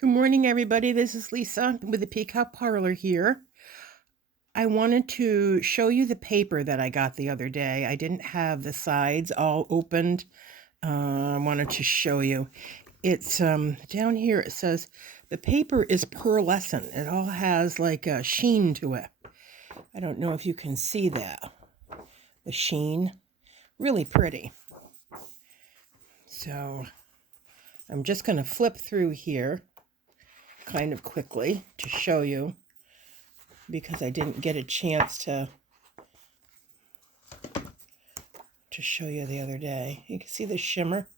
Good morning, everybody. This is Lisa with the Peacock Parlor here. I wanted to show you the paper that I got the other day. I didn't have the sides all opened. I wanted to show you. It's down here. It says the paper is pearlescent. It all has like a sheen to it. I don't know if you can see that. The sheen. Really pretty. So I'm just going to flip through here kind of quickly to show you, because I didn't get a chance to show you the other day. You can see the shimmer.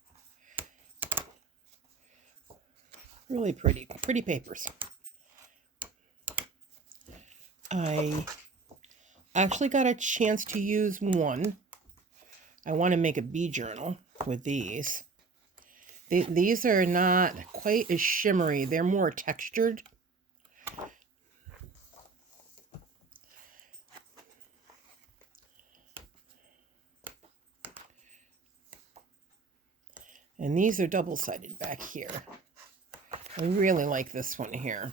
Really pretty papers. I actually got a chance to use one. I want to make a bee journal with these. These are not quite as shimmery. They're more textured. And these are double-sided back here. I really like this one here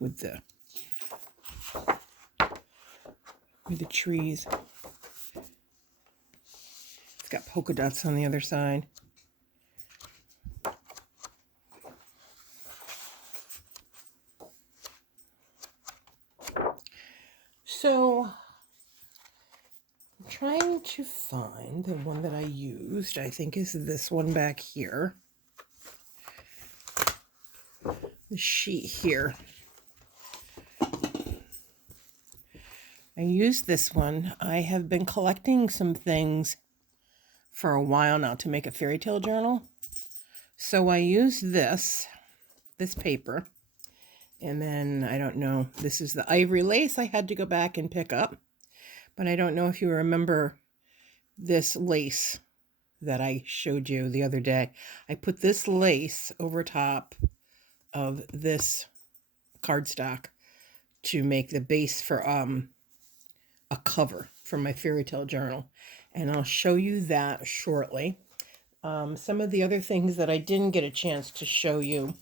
with the trees. It's got polka dots on the other side. So I'm trying to find the one that I used. I think is this one back here. The sheet here. I used this one. I have been collecting some things for a while now to make a fairy tale journal. So I used this paper. And then, I don't know, this is the ivory lace I had to go back and pick up. But I don't know if you remember this lace that I showed you the other day. I put this lace over top of this cardstock to make the base for a cover for my fairy tale journal. And I'll show you that shortly. Some of the other things that I didn't get a chance to show you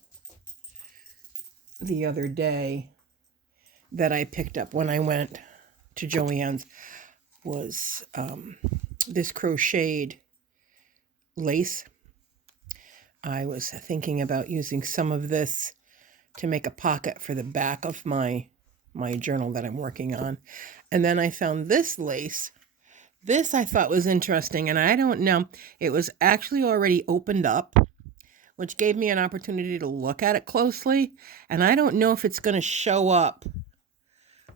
the other day that I picked up when I went to Joann's was this crocheted lace. I was thinking about using some of this to make a pocket for the back of my journal that I'm working on. And then I found this lace. This I thought was interesting, and I don't know. It was actually already opened up, which gave me an opportunity to look at it closely. And I don't know if it's going to show up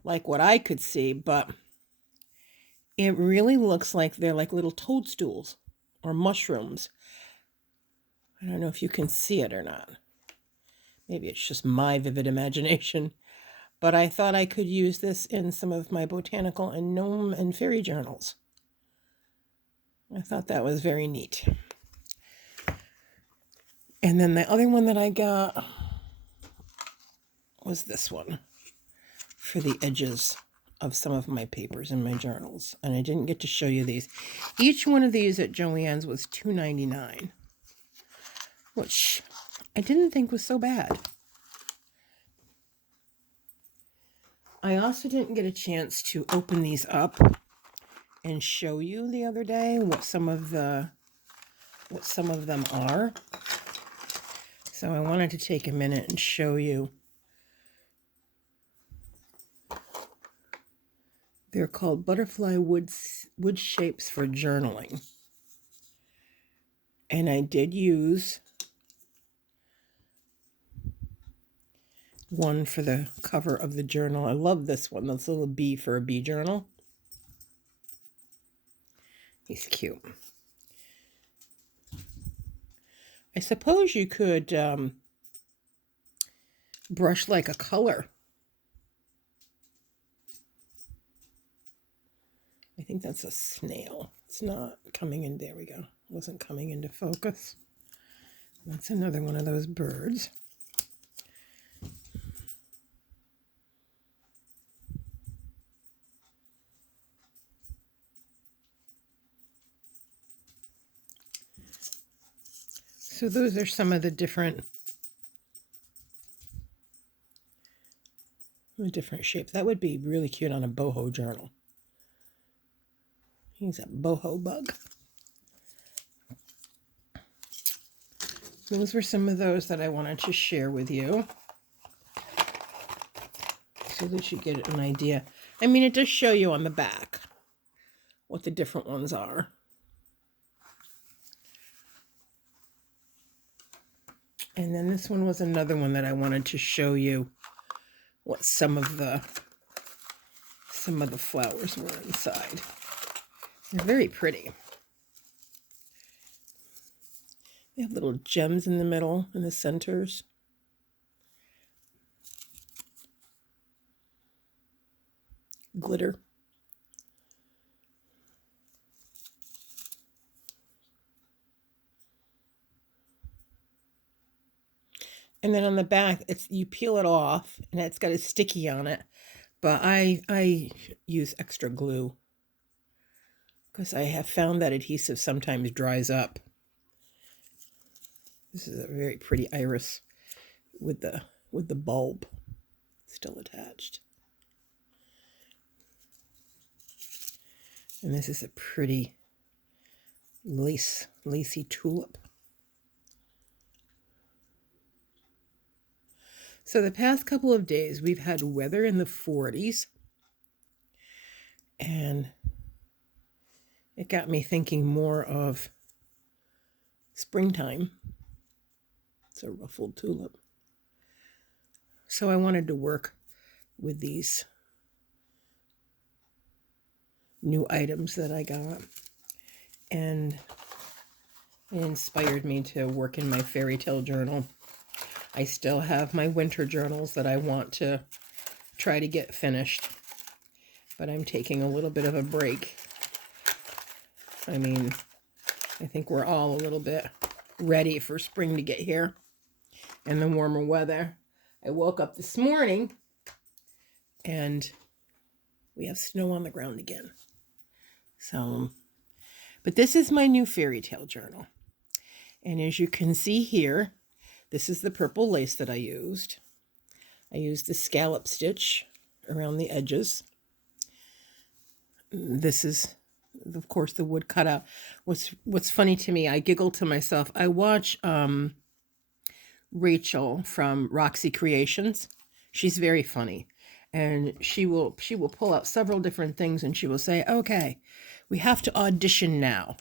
like what I could see, but it really looks like they're like little toadstools or mushrooms. I don't know if you can see it or not. Maybe it's just my vivid imagination. But I thought I could use this in some of my botanical and gnome and fairy journals. I thought that was very neat. And then the other one that I got was this one for the edges of some of my papers in my journals. And I didn't get to show you these. Each one of these at Joann's was $2.99, which I didn't think was so bad. I also didn't get a chance to open these up and show you the other day what some of them are. So I wanted to take a minute and show you. They're called butterfly wood shapes for journaling. And I did use one for the cover of the journal. I love this one. That's a little bee for a bee journal. He's cute. I suppose you could brush like a color. I think that's a snail. It's not coming in. There we go. Wasn't coming into focus. That's another one of those birds. So those are some of the different shapes. That would be really cute on a boho journal. He's a boho bug. Those were some of those that I wanted to share with you so that you get an idea. I mean, it does show you on the back what the different ones are. And then this one was another one that I wanted to show you what some of the flowers were inside. They're very pretty. They have little gems in the middle, in the centers. Glitter. And then on the back, you peel it off, and it's got a sticky on it. But I use extra glue because I have found that adhesive sometimes dries up. This is a very pretty iris with the bulb still attached. And this is a pretty lacy tulip. So the past couple of days we've had weather in the 40s, and it got me thinking more of springtime. It's a ruffled tulip. So I wanted to work with these new items that I got, and it inspired me to work in my Fairytale journal. I still have my winter journals that I want to try to get finished, but I'm taking a little bit of a break. I mean, I think we're all a little bit ready for spring to get here and the warmer weather. I woke up this morning and we have snow on the ground again. So, but this is my new Fairytale journal. And as you can see here, this is the purple lace that I used. I used the scallop stitch around the edges. This is, of course, the wood cutout. What's funny to me, I giggle to myself. I watch Rachel from Roxy Creations. She's very funny. And she will pull out several different things and she will say, okay, we have to audition now.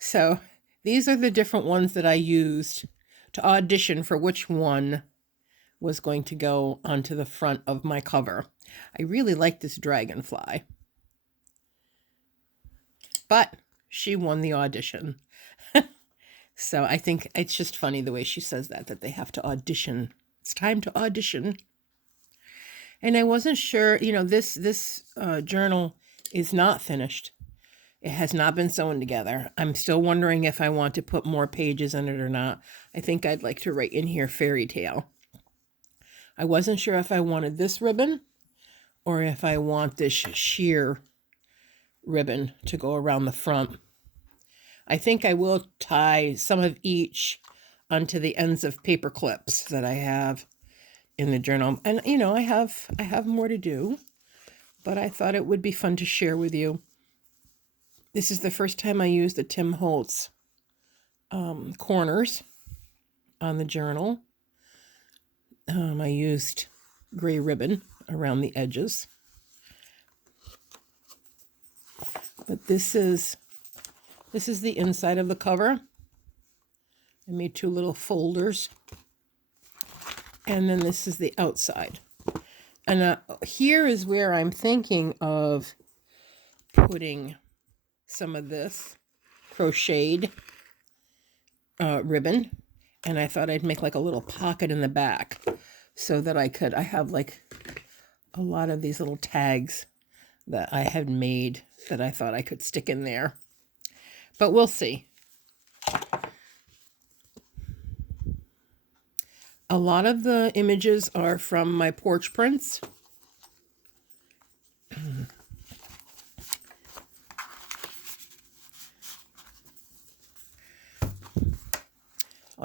So these are the different ones that I used to audition for which one was going to go onto the front of my cover. I really like this dragonfly. But she won the audition. So I think it's just funny the way she says that they have to audition. It's time to audition. And I wasn't sure, this journal is not finished. It has not been sewn together. I'm still wondering if I want to put more pages in it or not. I think I'd like to write in here Fairytale. I wasn't sure if I wanted this ribbon or if I want this sheer ribbon to go around the front. I think I will tie some of each onto the ends of paper clips that I have in the journal. And, I have more to do, but I thought it would be fun to share with you. This is the first time I used the Tim Holtz corners on the journal. I used gray ribbon around the edges. But this is the inside of the cover. I made two little folders. And then this is the outside. And here is where I'm thinking of putting some of this crocheted ribbon. And I thought I'd make like a little pocket in the back so that I have like a lot of these little tags that I had made that I thought I could stick in there. But we'll see. A lot of the images are from my Porch prints.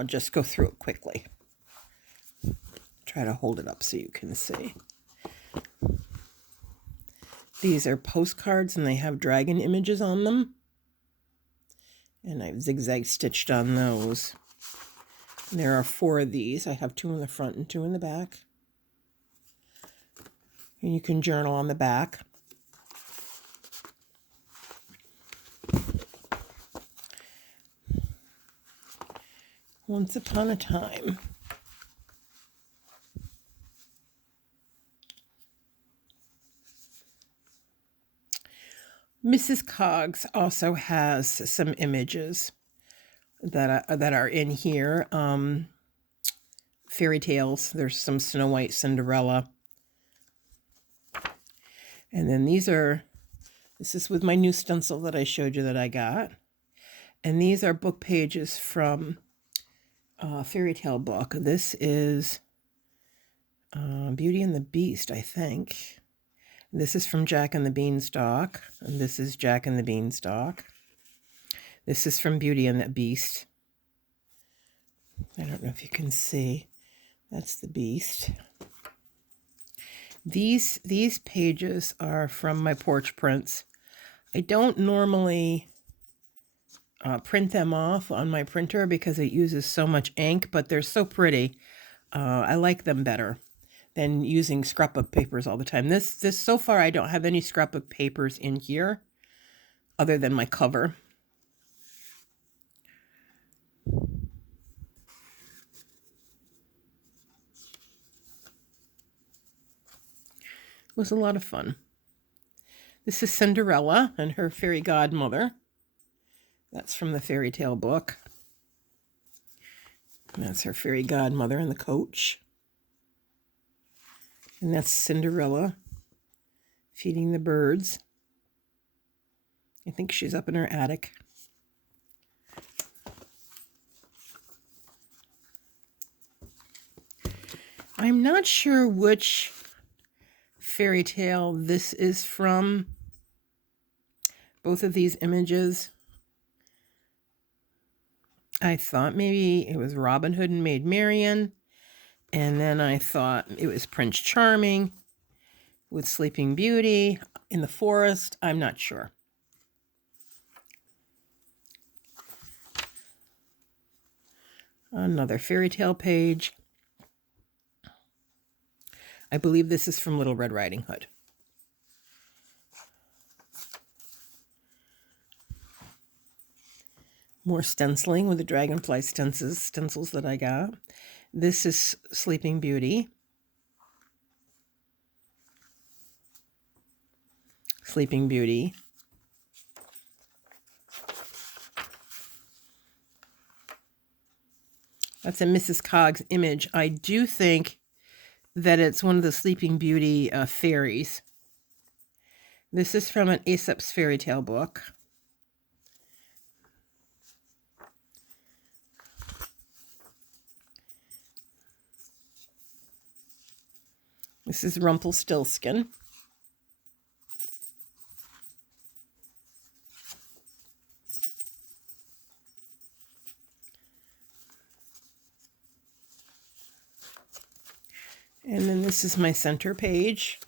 I'll just go through it quickly. Try to hold it up so you can see. These are postcards and they have dragon images on them. And I've zigzag stitched on those. And there are 4 of these. I have 2 in the front and 2 in the back. And you can journal on the back. Once upon a time. Mrs. Cogs also has some images that are in here. Fairy tales. There's some Snow White, Cinderella. And then this is with my new stencil that I showed you that I got. And these are book pages from a Fairytale book. This is Beauty and the Beast, I think. This is from Jack and the Beanstalk, and this is Jack and the Beanstalk. This is from Beauty and the Beast. I don't know if you can see. That's the Beast. These pages are from my Porch prints. I don't normally print them off on my printer because it uses so much ink, but they're so pretty. I like them better than using scrapbook papers all the time. This so far I don't have any scrapbook papers in here other than my cover. It was a lot of fun. This is Cinderella and her fairy godmother. That's from the Fairytale book. And that's her fairy godmother in the coach. And that's Cinderella feeding the birds. I think she's up in her attic. I'm not sure which Fairytale this is from. Both of these images. I thought maybe it was Robin Hood and Maid Marian. And then I thought it was Prince Charming with Sleeping Beauty in the forest. I'm not sure. Another Fairytale page. I believe this is from Little Red Riding Hood. More stenciling with the dragonfly stencils that I got. This is Sleeping Beauty. Sleeping Beauty. That's a Mrs. Cogs image. I do think that it's one of the Sleeping Beauty fairies. This is from an Aesop's Fairytale book. This is Rumpelstiltskin. And then this is my center page.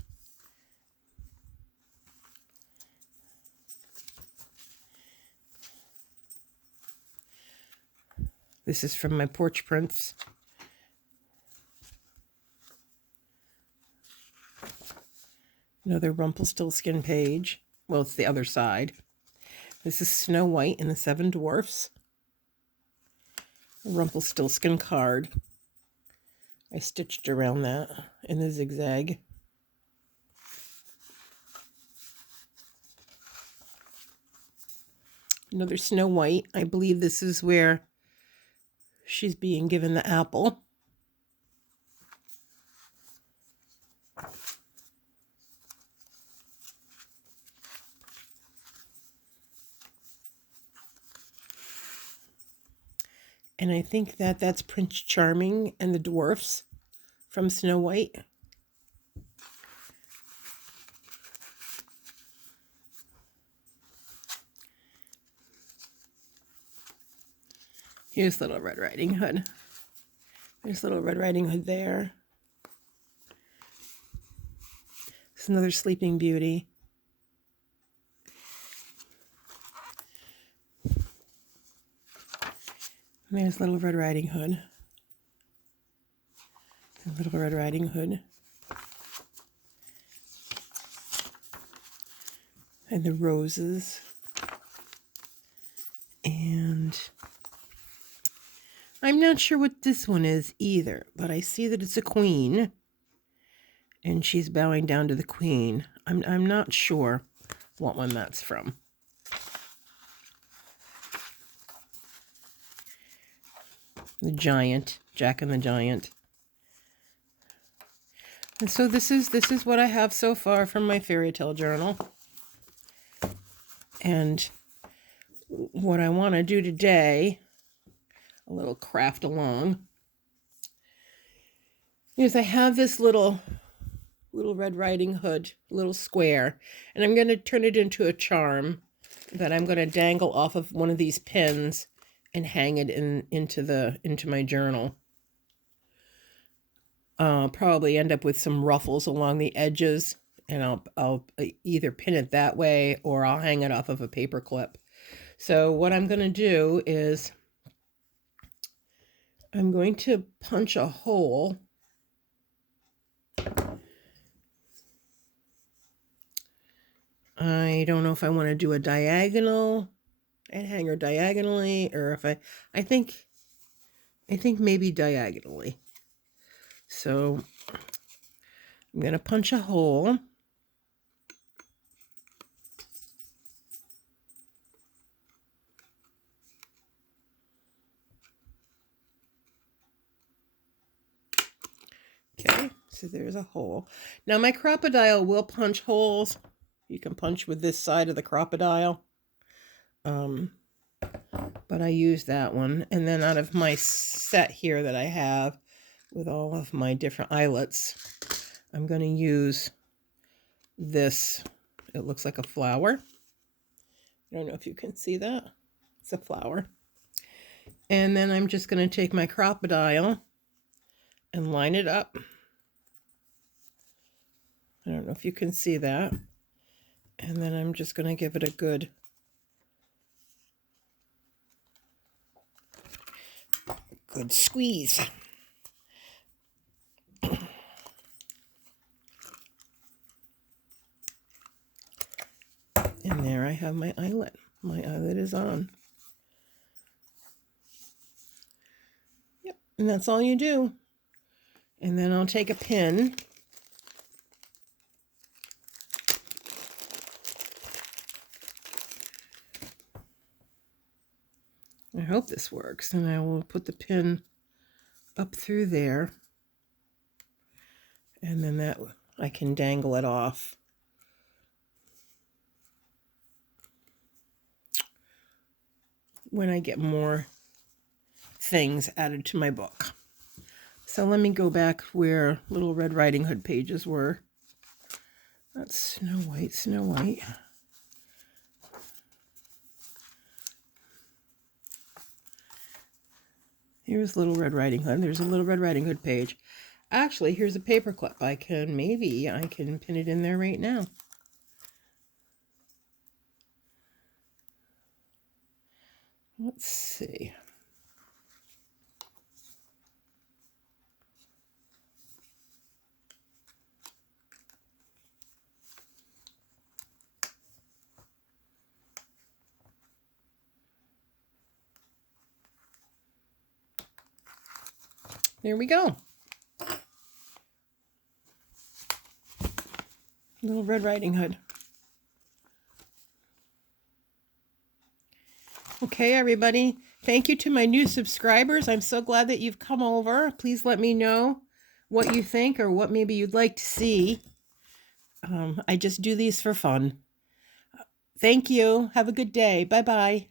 This is from my Porch prints. Another Rumpelstiltskin page. Well, it's the other side. This is Snow White and the Seven Dwarfs. A Rumpelstiltskin card. I stitched around that in the zigzag. Another Snow White. I believe this is where she's being given the apple. And I think that that's Prince Charming and the dwarfs from Snow White. Here's Little Red Riding Hood. There's Little Red Riding Hood there. It's another Sleeping Beauty. There's Little Red Riding Hood. Little Red Riding Hood. And the roses. And I'm not sure what this one is either, but I see that it's a queen. And she's bowing down to the queen. I'm not sure what one that's from. The Giant, Jack and the Giant. And so this is what I have so far from my Fairytale journal. And what I want to do today, a little craft along, is I have this little Red Riding Hood, little square, and I'm going to turn it into a charm that I'm going to dangle off of one of these pins and hang it into my journal. Probably end up with some ruffles along the edges, and I'll either pin it that way or I'll hang it off of a paper clip. So what I'm going to do is I'm going to punch a hole I don't know if I want to do a diagonal and hang her diagonally, or if I think maybe diagonally. So I'm going to punch a hole. Okay, so there's a hole. Now my crocodile will punch holes. You can punch with this side of the crocodile. But I use that one. And then out of my set here that I have with all of my different eyelets, I'm going to use this. It looks like a flower. I don't know if you can see that. It's a flower. And then I'm just going to take my crocodile and line it up. I don't know if you can see that. And then I'm just going to give it a good squeeze. And there I have my eyelet. My eyelet is on. Yep, and that's all you do. And then I'll take a pin. I hope this works. And I will put the pin up through there. And then that I can dangle it off. When I get more things added to my book. So let me go back where Little Red Riding Hood pages were. That's Snow White, Snow White. Here's Little Red Riding Hood. There's a Little Red Riding Hood page. Actually, here's a paper clip. Maybe I can pin it in there right now. Let's see. There we go. Little Red Riding Hood. Okay, everybody. Thank you to my new subscribers. I'm so glad that you've come over. Please let me know what you think or what maybe you'd like to see. I just do these for fun. Thank you. Have a good day. Bye-bye.